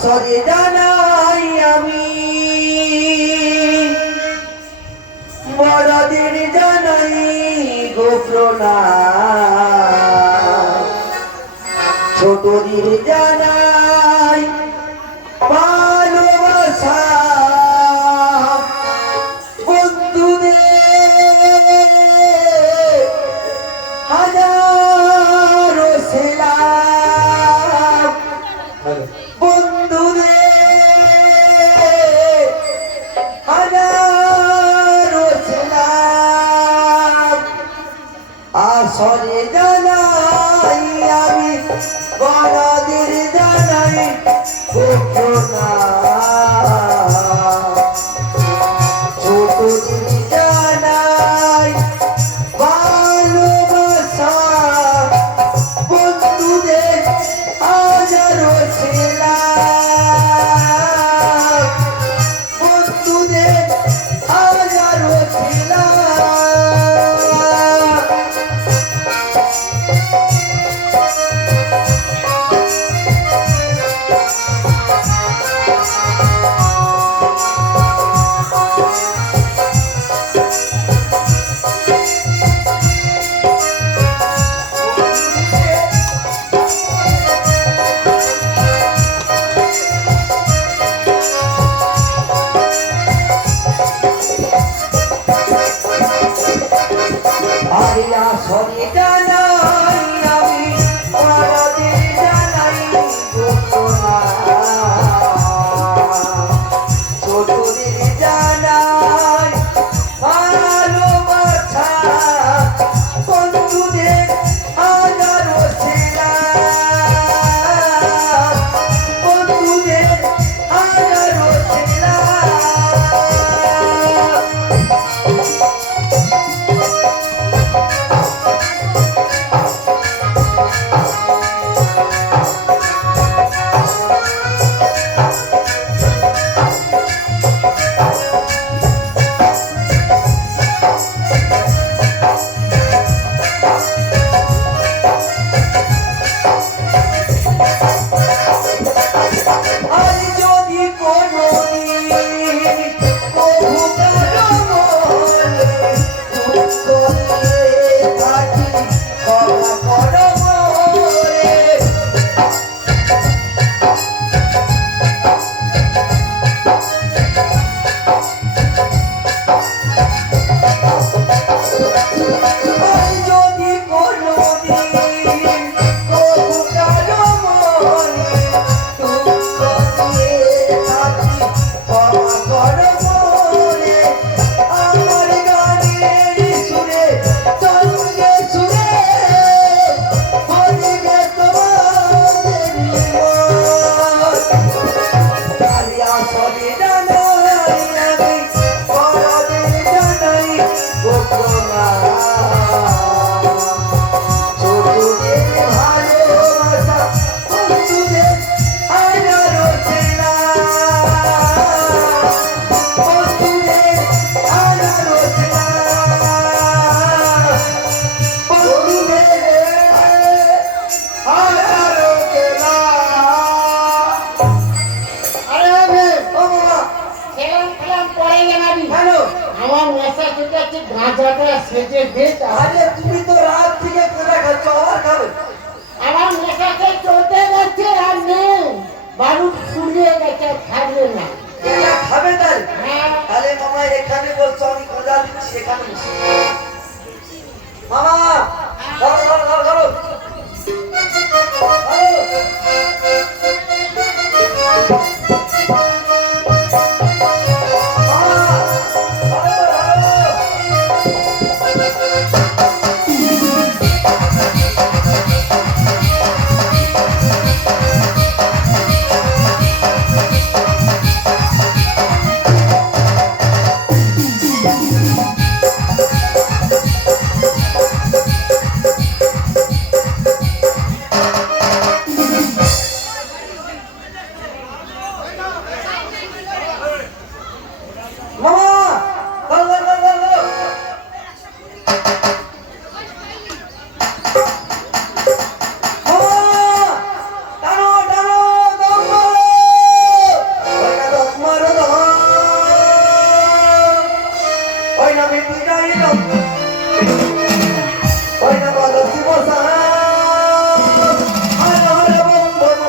আসরে জানাই আমি বড়দের জানাই গোপ্রণাম ছোটদের জানাই ভালোবাসা বন্ধুদের হাজারো সেলাম বন্ধুদের হাজারো সেলাম আসরে জানাই আমি বড়দের জানাই গোপ্রণাম ছোটদের জানাই ভালোবাসা বন্ধুদের হাজারো সেলাম বন্ধুদের হাজারো সেলাম আরিয়া সরে জানাই আমি বড়দের জানাই গোপ্রণাম ছোটদের জানাই ভালোবাসা বন্ধুদের হাজারো সেলাম বন্ধুদের হাজারো সেলাম আর যদি কোনোদিন কভু কারো মনে দুঃখ দিয়ে থাকি ক্ষমা করো মোরে আর যদি কোনোদিন কভু কারো মনে দুঃখ দিয়ে থাকি ক্ষমা করো মোরে আমার গানের সুরে সঙ্গে সুরে বলিবে তোমাদের মন আলিয়া সরে জানাই আমি বড়দের জানাই গোপ্রণাম ছোটদের ভালোবাসা বন্ধুদের হাজারো সেলাম বন্ধুদের হাজারো সেলাম বন্ধুদের হাজারো সেলাম আরে হবে ও বাবা সেলাম খেলাম পরে জানাবি কেন আমার নেশা থেকে আছে গাঁজাটা সেজে দে আরে তুমি তো রাত থেকে করে খাচ্ছ আবার খাবে আমার নেশাতে চলতে যাচ্ছে আর নেই বারুদ ফুরিয়ে গেছে আর থাকবে না এটা খাবে তাই হ্যাঁ তাহলে মামা এখানে বলছো আমি খোঁজা দিচ্ছি এখানে বসে মামা ধরো ধরো ধরো ধরো ভেটি যাইল ওই না বলো শিবসা হর হর বম বম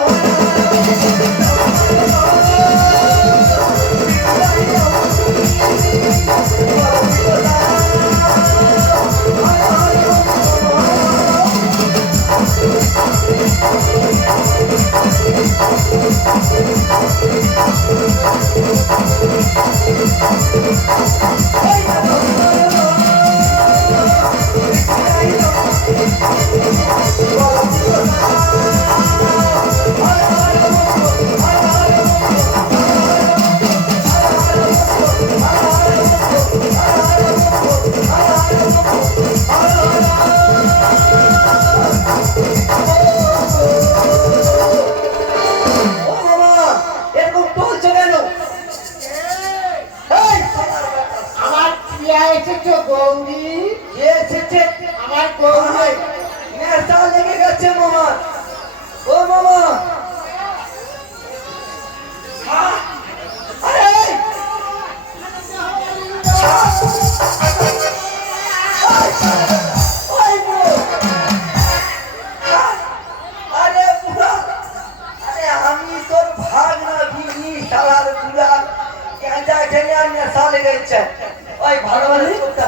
আমার প্রিয়া এসেছে গৌরী আমার গৌরী লেগে গেছে মামা ও মামা আরে আরে পুরা আরে আমি তোর ভাগ না ভিনি শালার পুরা গাঁজা খেলে আর নেশা লেগেছে ওই ভালো ভালো করতে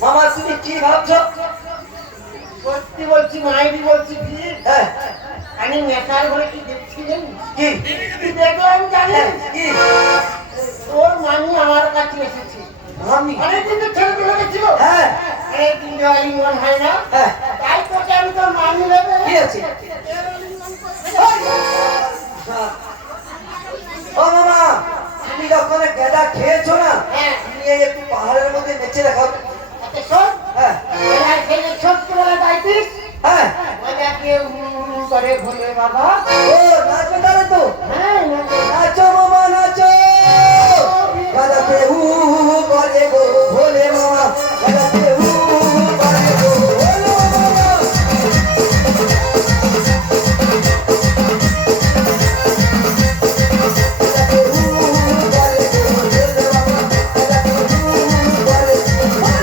মামা তুমি কি ভাবছো সত্যি বলছি মাইরি বলছি ভিড় হ্যাঁ আমি নেশার ঘরে কি দেখছিলেন কি কি দেখলাম জানেন কি ওর মামি আমার কাছে এসেছে আমি অনেকদিন তো ছেলেগুলো ছিল হ্যাঁ অনেকদিন দেওয়ালি মন হয় না হ্যাঁ তাই তোকে আমি তোর মামি নেবে কি আছে ও মামা তুমি যখন গেঁদা খেয়েছো না হ্যাঁ নিয়ে একটু পাহাড়ের মধ্যে নেচে দেখাও আচ্ছা শোন হ্যাঁ এবার সেই যে ছোট্টবেলা যাইতিস হ্যাঁ ওটাকে করে ভোলে বাবা ও নাচো তাহলে তো হ্যাঁ নাচো মামা নাচো গাদাতে হু হু করে গো ভোলে মামা গাদাতে হু হু করে গো ভোলে মামা গাদাতে হু হু করে গো ভোলে মামা গাদাতে হু হু করে ভোলে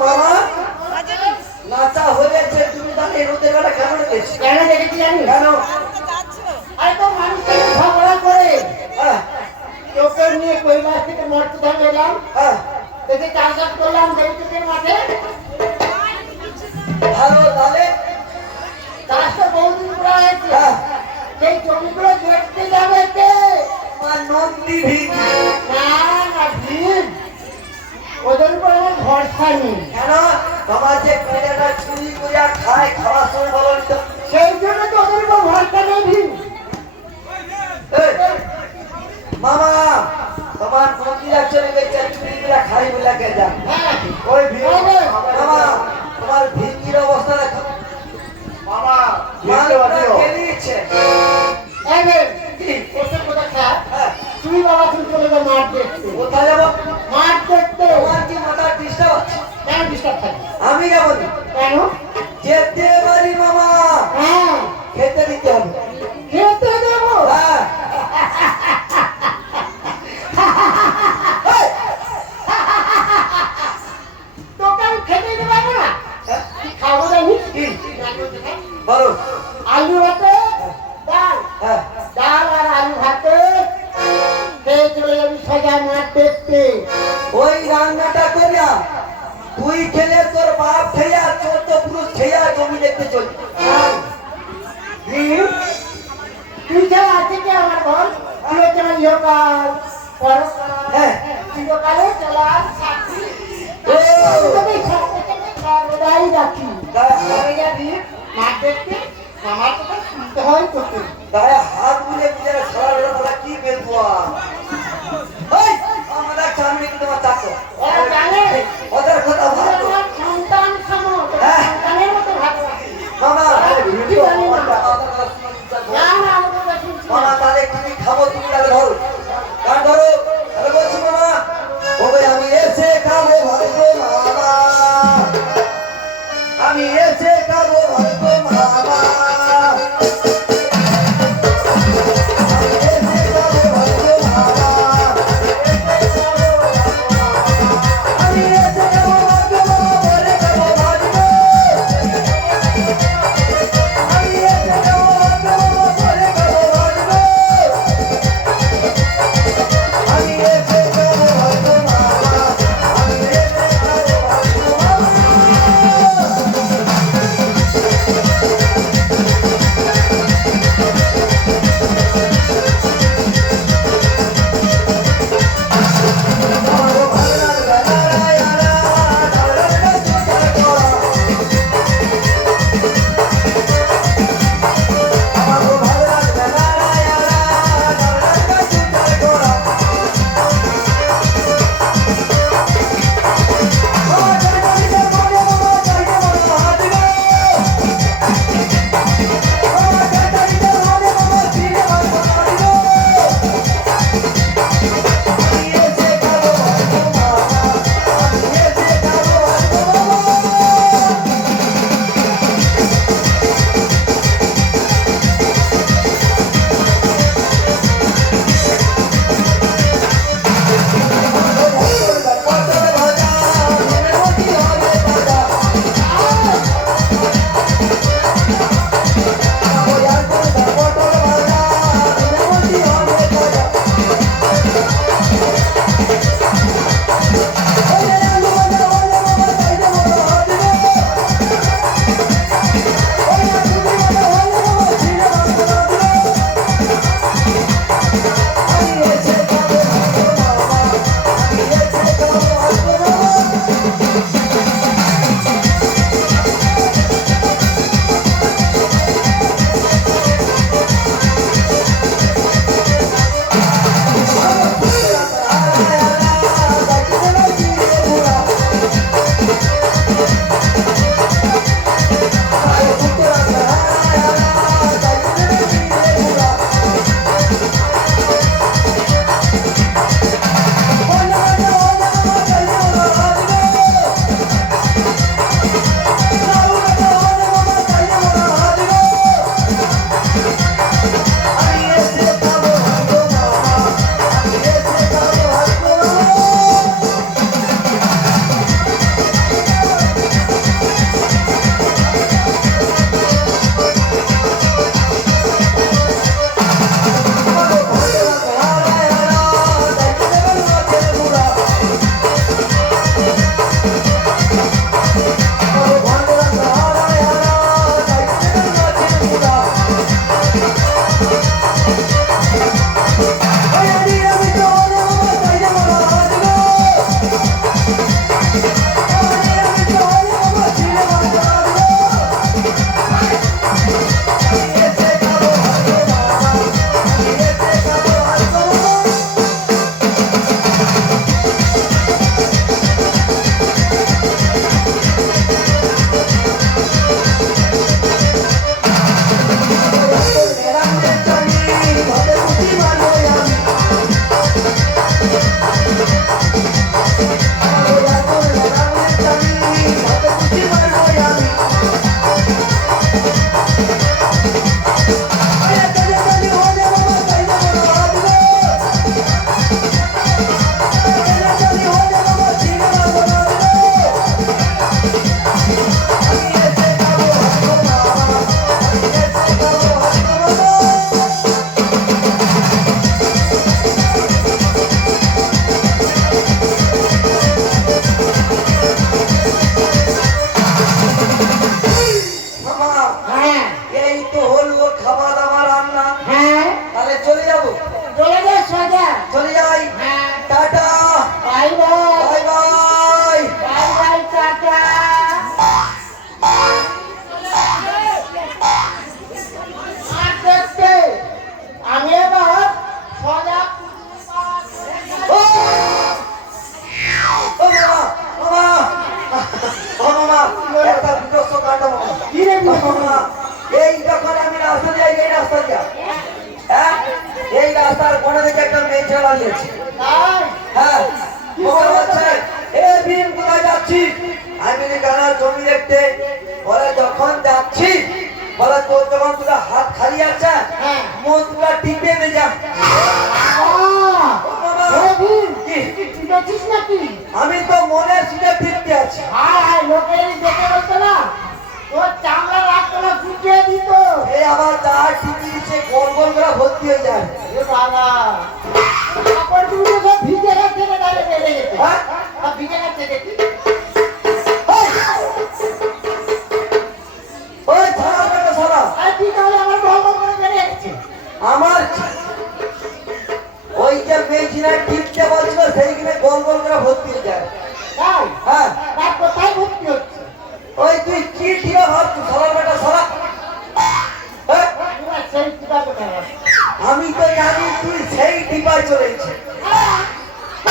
মামা নাচা হয়েছে তুমি তাহলে রোদের বেলা কেন রেখেছি কেন দেখেছি জানি কেন আরে তো মানুষকে ঝগড়া করে হ্যাঁ তোকে নিয়ে কৈলাস থেকে মর্তধাম এলাম হ্যাঁ দেখে চাষবাস করলাম দেবীদের মাঠে ভালো তাহলে চাষটা বহুদিন করা হয়েছে হ্যাঁ সেই জমিগুলো দেখতে যাবে কে আমার নন্দী ভিড় না না ভিড় ওদের উপর আমার ভরসা নেই কেন তোমার যে পেটেটা চুরি করিয়া খায় খাওয়ার সময় বলো তো সেই জন্য তো ওদের উপর ভরসা নেই ভিড় এই, মামা তোমার নন্দীরা চলে গেছে চুরি করিয়া খাই বলে গেছে হ্যাঁ ওই ভিড় মামা তোমার ভিড়ির অবস্থা দেখো বাবা মালটা কেলিয়েছে এই রে কি ওদের কথা খা হ্যাঁ তুমি বাবা তুমি চলে যাও মাঠ দেখতে কোথায় যাবো মাঠ দেখতে তোমার কি মাথা ডিস্টার্ব আছে কেন ডিস্টার্ব থাকে আমি যাবো না কেন যেতে পারি মামা হ্যাঁ খেতে দিতে হবে খেতে দেবো হ্যাঁ তোকে আমি খেতে দিতে পারবো না কি খাবো জানি কি বলো আলু ভাতে ডাল হ্যাঁ ডাল আর আলু ভাতে খেয়ে চলে যাবি সোজা মাঠ দেখতে ওই রান্নাটা করিয়া তুই খেলে তোর বাপ খেয়া 14 পুরুষ খেয়া জমি দেখতে চলি তুই যা আছে কি আমার বল তুই হচ্ছে আমার ইহকাল পরকাল হ্যাঁ। চিরকালে চলার সাক্ষী ও। তোকে সর্বদাই রাখি গায়ে ঘরে যাবি মাঠ দেখতে আমার তোকে শুনতে হয় তোকে গায়ে হাত বুলে বুঝে সারা বেলা কি বেদুয়া এই আমাদের সামনে কি তোমার চাকর ওরা জানে ওদের কথা তুই ভালো আমার সন্তান সম তোর হ্যাঁ। সন্তানের মতো ভালোবাসি মামা ভিডিও আমার কথা মামা না না আমার কথা শুনছি না তাহলে কি খাবো তুমি তাহলে ধরো কার ধরো তাহলে বলছি মামা ওবে আমি এসে খাবো ভালো মামা আমি এসে খাবো ভালো মামা আমি এসে খাবো ভালো মামা মামা, এই যখন আমি রাস্তা যাই, এই রাস্তা যা, হ্যাঁ, এই রাস্তার কোণে দিকে একটা মেয়ে ছেলে দাঁড়িয়েছে। হ্যাঁ, ওকে বলছে, এ ভীম কোথায় যাচ্ছিস? আমি বলি গানা জমি দেখতে। বলে যখন যাচ্ছি, বলে তোর যখন তোর হাত খালি আছে, হ্যাঁ। মন তোরা টিপে দে যা। ও মামা, কি? দেখছিস নাকি? আমি তো মনে শুনে টিপতে আছি। হায় লোকের দেখে বলতো না তোর চামড়া রাখতো না ফুটিয়ে দিত। এই আবার যা টিপি দিচ্ছে গোল গোল করে ভর্তি হয়ে যায়। এ বাবা কাপড়গুলো সব ভিজে গেছে রে, গালে বেড়ে গেছে। হ্যাঁ? আর ভিজে গেছে দেখি। এই! ওই ছাড়া বেটা ছাড়া। আর কি তাহলে আমার ভয় করে বেড়ে গেছে। আমার ওই যে মেয়েছিনা টিপতে বলছিল সেইখানে গোল গোল করে ভর্তি হয়ে যায়। তাই হ্যাঁ, তার কোথায় ভর্তি হচ্ছে? ওই তুই কি টিপা ভাবছিস ছাড়া বেটা ছাড়া? হ্যাঁ? তোমার সেই টিপা কোথায় আছে? আমি তো জানি তুই সেই টিপায় চলেছে।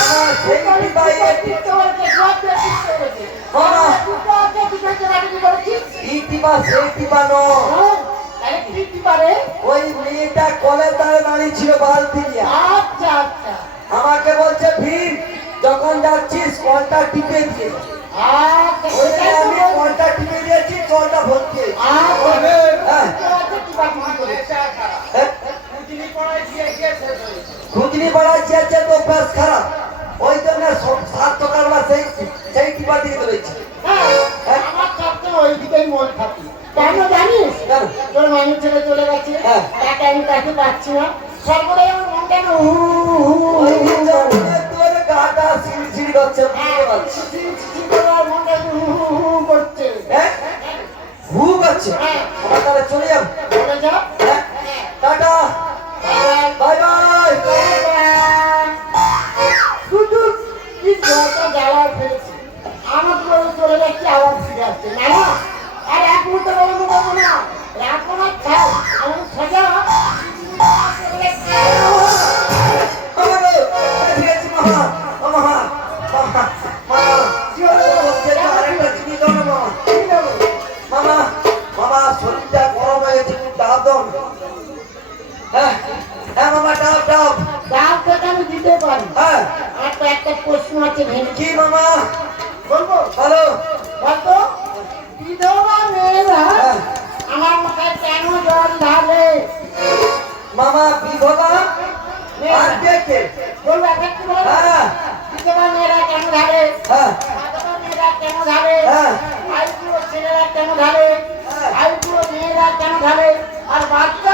আমার সেই টিপায় টিপতে বলেছে, সব দিয়ে টিপতে বলেছে। মামা। আর টিপতে আছে, টিপতে রাখি বলেছিস? এই টিপা সেই টিপা ন। হ্যাঁ? তাহলে কি টিপা রে? ওই মেয়েটা কলের ধারে দাঁড়িয়ে ছিল বালতি নিয়ে। আচ্ছা আচ্ছা আমাকে বলছে ভীম যখন যাচ্ছিস কলটা টিপে দিয়ে যা। আচ্ছা ওই সেটাই তো আমি বলছি। কলটা টিপে দিয়েছি, জলটা ভর্তি হয়েছে। আচ্ছা হ্যাঁ, টিপা টিপি করেছে। হ্যাঁ? খুঁজনি পাড়ায় চেয়েছে তো বেশ খারাপ। ওই জন্য সাত সকালবেলা সেই টিপা দিয়ে রয়েছে। হ্যাঁ, আমার সবসময় ওই দিকেই মন থাকে। কেন জানিস? কেন? তোর মানুষ ছেলে চলে গেছে, হ্যাঁ। তাকে আমি তাকে পাচ্ছি না। সর্বদাই আমার মনটা না হু হু হু ওই হু হু জন্য তোর গাটা সিলসিল করছে, বুঝতে পারছি। আমার মনটা হু হু হু করছে। হ্যাঁ? হু করছে। হ্যাঁ। আমরা তাহলে চলে যাবো। চলে যা। হ্যাঁ? Tata, bye bye. শুধু কি জলটা জ্বালায় ফেলেছি। আমার করে চলে যাচ্ছে, আবার ফিরে আসছে। না না, আর এক মুহূর্তে বলবো বলবো না। রাখবো না, ছাড়। আমি সোজা আমারও ঠিক আছে মামা। ও মামা, মামা, মামা, কি হলো? বলছে যে আরেকটা জিনিস দাও না মামা। মামা, মামা, শরীরটা গরম হয়ে গেছে, একটু ডাব দাও না। হ্যাঁ, হ্যাঁ মামা, ডাব ডাব। ডাল থেকে আমি দিতে পারি। হ্যাঁ, আর তো একটা প্রশ্ন আছে ভেবে কি মামা? বলবো বলো। বলতো বিধবা মেয়েরা হ্যাঁ। আমার মাথায় কেন জল ঢালে? মামা বিধবা আর কে কে? বলবো একটা কি বলবো? হ্যাঁ, বিধবা মেয়েরা কেন ঢালে? হ্যাঁ, বিধবা মেয়েরা কেন ঢালে? হ্যাঁ। আইবুড়ো ছেলেরা কেন ঢালে? হ্যাঁ। আইবুড়ো মেয়েরা কেন ঢালে? আর বাচ্চা